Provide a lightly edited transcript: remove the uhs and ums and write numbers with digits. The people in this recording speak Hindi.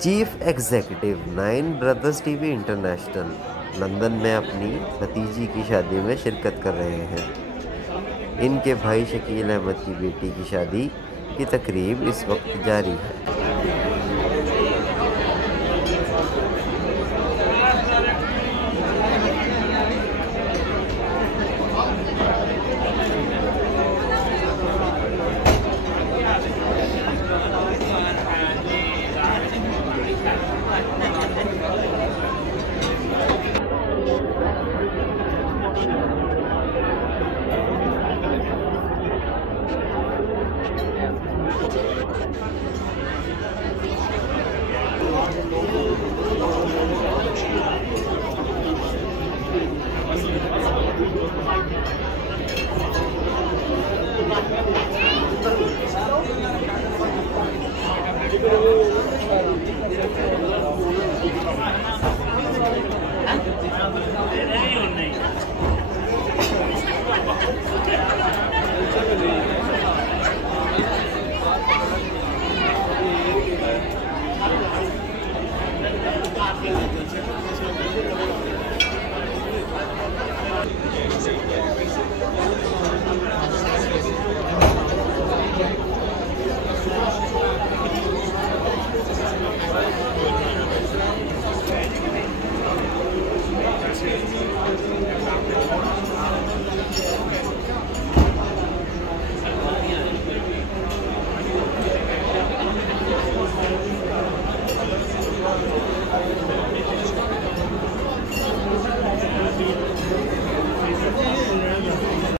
Chief executive nine brothers TV international London में अपनी भतीजी की शादी में शिरकत कर रहे हैं। इनके भाई शकील अहमद की बेटी की शादी की तकरीब इस वक्त जारी है।